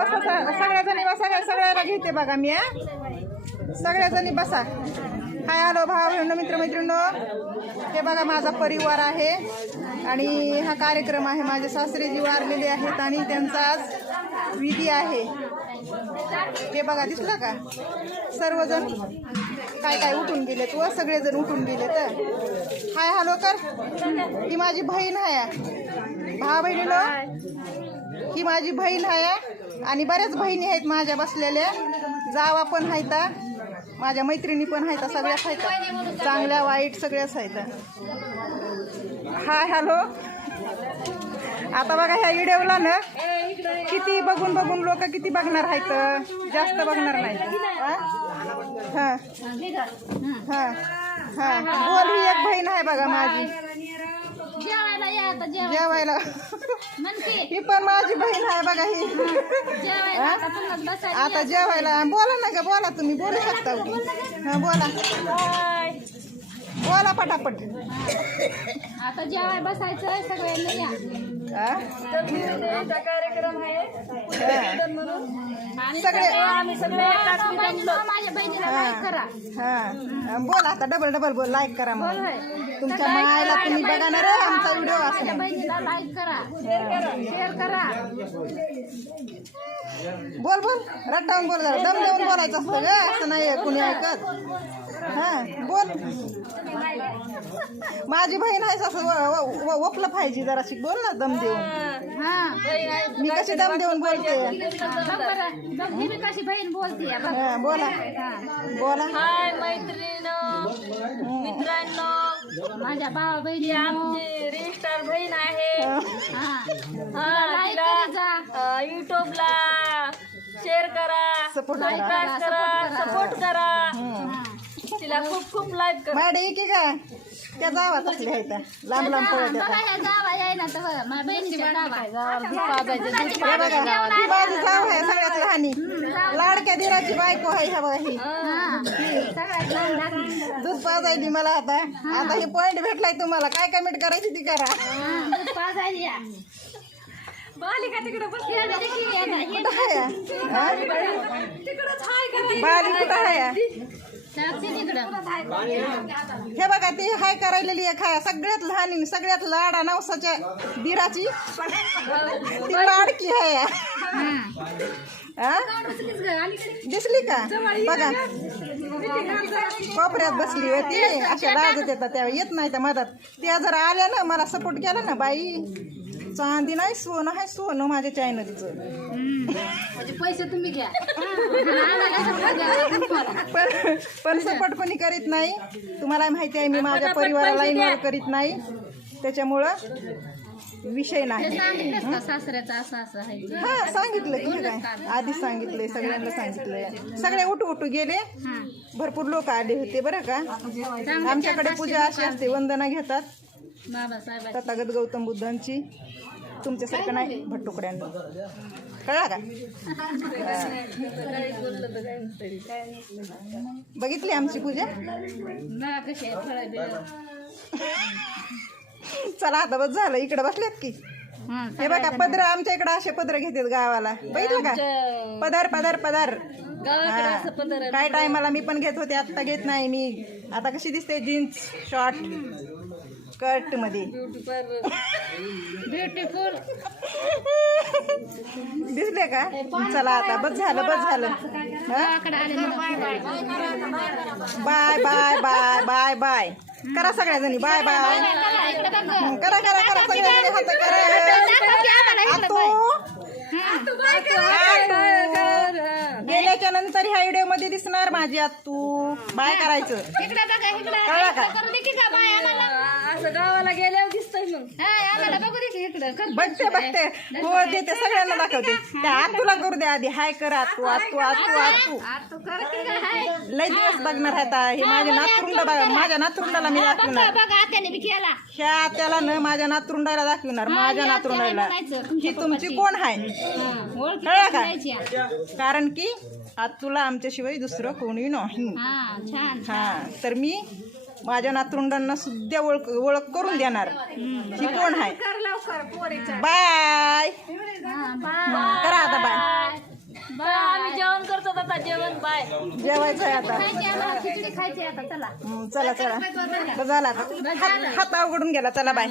बसा सगळ्या जणी बसा काय सगळ्याला घेते बघा मी सगळ्या जणी बसा. हाय हॅलो भाव मित्र मैत्रिणींनो हे बघा माझा परिवार आहे. आणि हा कार्यक्रम आहे माझे सासरेजी वारलेले आहेत आणि त्यांचा आज विधी आहे. हे बघा दिसलं का? सर्वजण काय काय उठून गेले व सगळेजण उठून गेले तर हाय हॅलो कर ही माझी बहीण आहे. भाव बहिणीला ही माझी बहीण आहे. आणि बऱ्याच बहिणी आहेत माझ्या बसलेल्या. जावा पण आहेत. माझ्या मैत्रिणी पण आहेत. सगळ्याच आहेत. चांगल्या वाईट सगळ्याच आहेत. Hi hello. आता बघा ह्या व्हिडिओला ना किती बघून बघून लोक किती बघणार आहेत? जास्त बघणार नाही. हां? हा. हा. हा. बोल ही एक बहीण आहे बघा माझी. जेवायला या आता जेव जेवायला. म्हणते ही पण माझी बहीण आहे बघा ही. जेवायला आता तुम्हाला बसायला आता जेवायला. बोला ना ग बोला तुम्ही बोलू शकता हा बोला. बोला पटापट. आता जेवाय बसायचं सगळ्यांना या? कार्यक्रम आहे. आणि सगळे आम्ही सगळे माझ्या बहिणीला लाईक करा. हा. बोला आता डबल डबल बोल लाईक करा मग. तुमच्या मायला तुम्ही बघा ना रे आमचा व्हिडिओ माझ्या बहिणीला लाईक करा. शेअर करा. बोल बोल. रट्टावून बोल जरा. दम देऊन बोलायचं असतं ग असं नाही कुणी ऐकत. हा बोल. माझी बहीण आहे असं व- व- वपलं पाहिजे जरा बोल ना दम देऊन. हा. मी कशी दम देऊन बोलते? कशी बहीण बोलते हा, बोला. बोला. हाय मैत्रिणीनं मित्रांनो. माझ्या भावा बहिणी. आमची रिस्टार बहीण आहे. हा. हा. युट्यूबला शेअर करा. सबस्क्राईब करा. सपोर्ट करा. तिला खूप खूप लाईक करा. माडे की का? त्या जावात असल्या आहेत लांब लांब पळत येतात जावा. जावा. हे बघा ही माझी जाव आहे सगळ्यात लहानी. लाडक्या दिराची बायको आहे ह्या बघा ही. हा. दूध पाजायली मला आता. आता हे पॉइंट भेटलाय तुम्हाला. काय कमेंट करायची ती करा. हा, हे हे हे कुठं आहे? हा? बाली कुठं आहे. हे बघा ती हाय करायलेली आहे खा सगळ्यात लहान सगळ्यात लाड नवसाच्या बिराची. ती लाडकी आहे दिसली का? बघा. कोपऱ्यात बसली होती अशा लाजत येतात त्या. येत नाही त्या मधात. त्या जर आल्या ना मला सपोर्ट केला ना बाई. चांदी नाही सोनं आहे सोनं माझ्या चायनदीचं हम्म. म्हणजे पैसे तुम्ही घ्या. पण सपोर्ट कोणी करीत नाही. तुम्हाला माहिती आहे मी माझ्या परिवाराला इन्व्हॉल्व करीत नाही. त्याच्यामुळं विषय नाही. सांगितलंच का सासऱ्याचं असं असं आहे? हा सांगितलं की काय आधी सांगितलंय सगळ्यांना सांगितलंय. सगळे उठू उठू गेले. भरपूर लोक आले होते बरं का. आमच्याकडे पूजा अशी असते वंदना घेतात. तथागत गौतम बुद्धांची. तुमच्यासारखं नाही भट्टुकड्यांना. कळा का? बघितली आमची पूजा? चला आता बस झालं. इकडे बसलेत की. हा, बघा पदर आमच्या इकडे असे पदर घेतात गावाला. बघितलं का? पदर पदर पदर. हा. काय टायमाला मी पण घेत होते आता घेत नाही मी. आता कशी दिसते? Jeans short. कटमध्ये ब्युटिफुल. दिसले का? चला आता बस झालं बस झालं. हा? Bye bye. Bye bye bye करा सगळ्या जणी बाय बाय. करा करा करा सगळ्या हात करा आतू. गेल्याच्यानंतर ह्या व्हिडिओमध्ये दिसणार माझी आतू. बाय करायचं. इकडे बघा इकडे. कळलं का करू दे की का बाय आम्हाला असं गावाला गेल्यावर दिसतंय मग. आम्हाला बघू दे इकडं. कर. बघते बघते. हो देते सगळ्यांना दाखवते. त्या आतूला करू दे आधी. हाय कर आतू आतू आतू आतू आ, तू कर की काय हाय? लय दिवस बघणार आहे आता. हे माझ्या नातरुंड बघा. माझ्या नातरुंडाला मी दाखवणार. बघा त्याने बी केला. ह्या त्याला न माझ्या नातरुंडाला दाखवणार. माझ्या नातरुंडाला. ही तुमची. कोण आहे? ओळखी कळलं का? करायची. कारण की आतूला आमच्याशिवाय दुसरं कोणी नाही. हा छान. हा तर मी माझ्या नातरुंडांना सुद्धा ओळख ओळख करून देणार. ही कोण आहे? Bye bye. करा आता बाय. आता जेवण बाय. जेवायचं आहे आता. चला. चला झाला आता. हात अवघडून गेला. चला बाय.